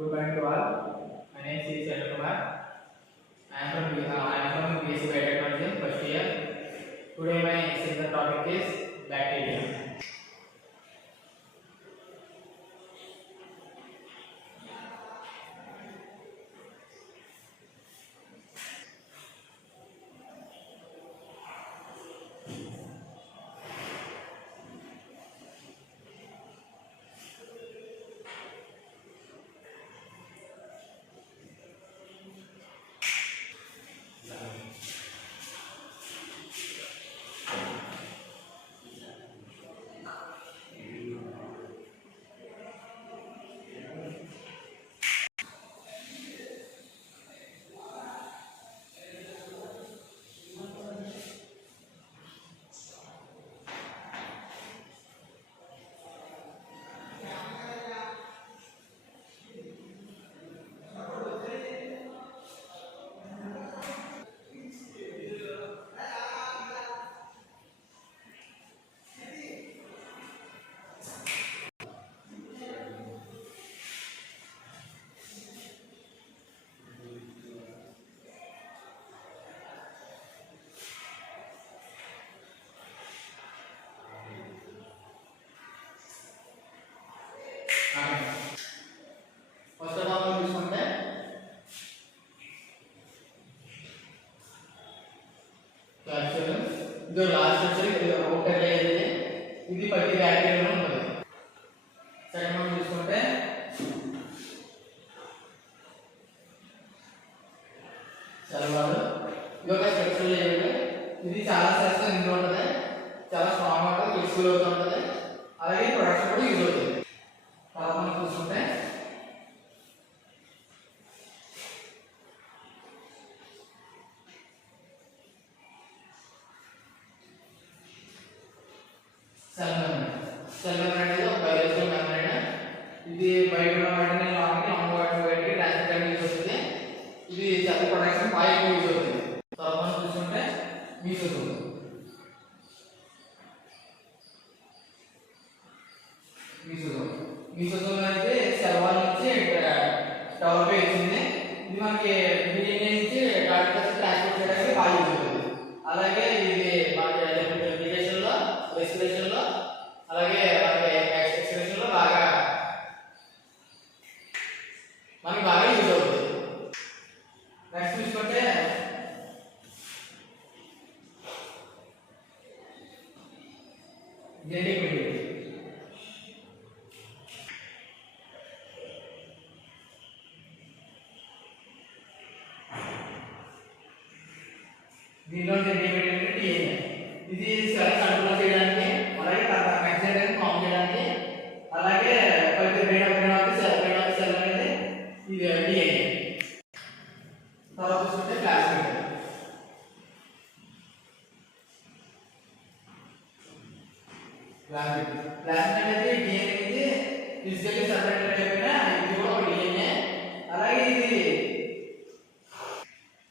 Good morning to all. My name is Chandra Kumar. I am from BSc Biotechnology first year. Today my single topic is bacteria. First of all, we చూసుకుంటే యాక్చువల్ ఇది లాస్ట్ వచ్చి ఇది outer layer ఇది ప్రతి బ్యాక్టీరియాలో ఉంటుంది. సెకండ్ మనం చూసుకుంటే సెల్ వాల్ ఇది ఒక స్ట్రక్చరల్ లేయర్. ఇది చాలా సెల్స్ ఇందులో ఉంటుంది, చాలా స్ట్రాంగ్ ఉంటుంది, ఫ్లెక్సిబుల్ అవుతూ ఉంటుంది, అలాగే ప్రొడక్షన్ కూడా యూజ్ అవుతుంది. తర్వాత మనం చూసుకుంటే సెల్ మెంబ్రేన్ అనేది ఒక బయోలాజికల్ మెంబ్రేన్. ఇది బయట ఉన్న వాటిని లోపలికి లోపల వాటిని బయటికి ట్రాన్స్పోర్ట్ యూజ్ అవుతుంది. ఇది సెల్ ప్రొడక్షన్ బాగా యూజ్ అవుతుంది. తర్వాత మనం చూసుకుంటే మీసోజోమ్. మీసోజోమ్ అనేది సెల్ వాల్ నుంచి డెవలప్ అవుతుంది. ఇది మనకి డిఎన్ఏ నుంచి డాక్టర్స్ ట్రాన్స్పోర్ట్ చేయడానికి బాగా యూజ్ అవుతుంది. అలాగే ఇది మనకి రెప్లికేషన్ లో, రెస్పిరేషన్ లో, అలాగే మనకి ఎక్స్ప్రెషన్ లో మనకి బాగా యూజ్ అవుతుంది. నెక్స్ట్ చూసుకుంటే జెనెటిక్ మెటీరియల్. దీనిలో జెనెటిక్ మెటీరియల్ డిఎన్ఏ. ఇది సెల్ కంట్రోల్ చేయడానికి, అలాగే మ్యాక్సిమం ఫామ్ చేయడానికి, అలాగే ప్రతి బ్రెయిన్ ఆఫ్ సెల్ అనేది ఇది డిఎన్ఏ. తర్వాత చూసుకుంటే ప్లాస్మిడ్. ప్లాస్మిడ్ అనేది డిఎన్ఏ నుంచి ఫిజికల్లీ సెపరేటెడ్ అయిపోయినా ఇది కూడా ఒక డిఎన్ఏ. అలాగే ఇది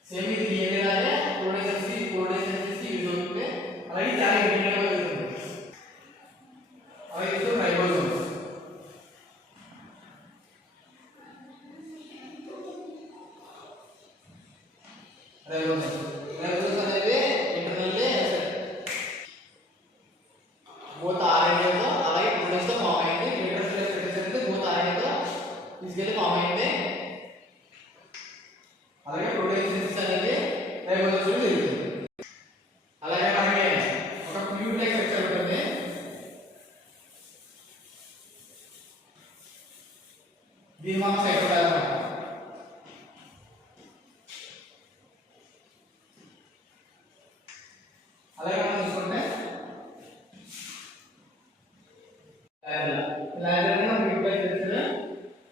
సేమ్ ఇది డిఎన్ఏ లాగే ప్రోటీన్స్ యూజ్ అవుతుంది. అలాగే చాలా ఇండిపెండెంట్ గా యూజ్ అవుతుంది. అలాగే ఇది రైబోసోమ్స్. రైబోసోమ్స్ అనేది ఇంటర్నల్లీ బోత్ ఆర్ఎన్ఏ తో అలాగే ప్రోటీన్స్ తో ఫామ్ అయింది. ఇంటర్ఫేస్ అనేది బోత్ ఆర్ఎన్ఏ తో ఫిజికల్లీ ఫామ్ అయింది. అలాగే ప్రోటీన్ సింథసిస్ అనేది రైబోసోమ్స్ లో జరుగుతుంది. అలాగే మనకి ఒక ట్యూబ్ లైక్ స్ట్రక్చర్ ఉంటుంది. దీని మనం సైటోప్లాజం అంటాం. అలాగే మనం చూసుకుంటే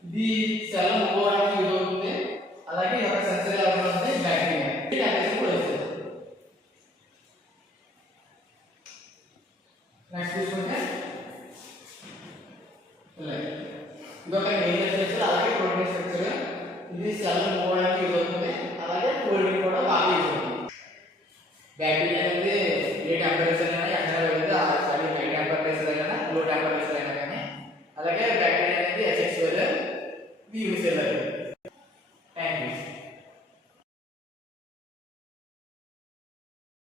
ఇది సెల్ మూవ్ అవ్వడానికి యూజ్ అవుతుంది. అలాగే ఒక సెన్సరీ ఆర్గన్ ఉంది బ్యాక్టీరియా. ఇది అటాచ్ కూడా అవుతుంది. నెక్స్ట్ చూసుకుంటే ఇది ఒక నేరియల్ స్ట్రక్చర్, అలాగే ప్రోటీన్ స్ట్రక్చర్. ఇది సెల్ మూవ్ అవ్వడానికి యూజ్ అవుతుంది, అలాగే కోల్డింగ్ కూడా బాగా యూజ్ అవుతుంది. బ్యాక్టీరియా అనేది ఏ టెంపరేచర్ అయినా ఎక్కడ వెళ్ళదు, అది హై టెంపరేచర్ అయినా లో టెంపరేచర్ అయినా కానీ. అలాగే బ్యాక్టీరియా అనేది అసెక్సువల్, ఇది యూజ్ చేయాలి.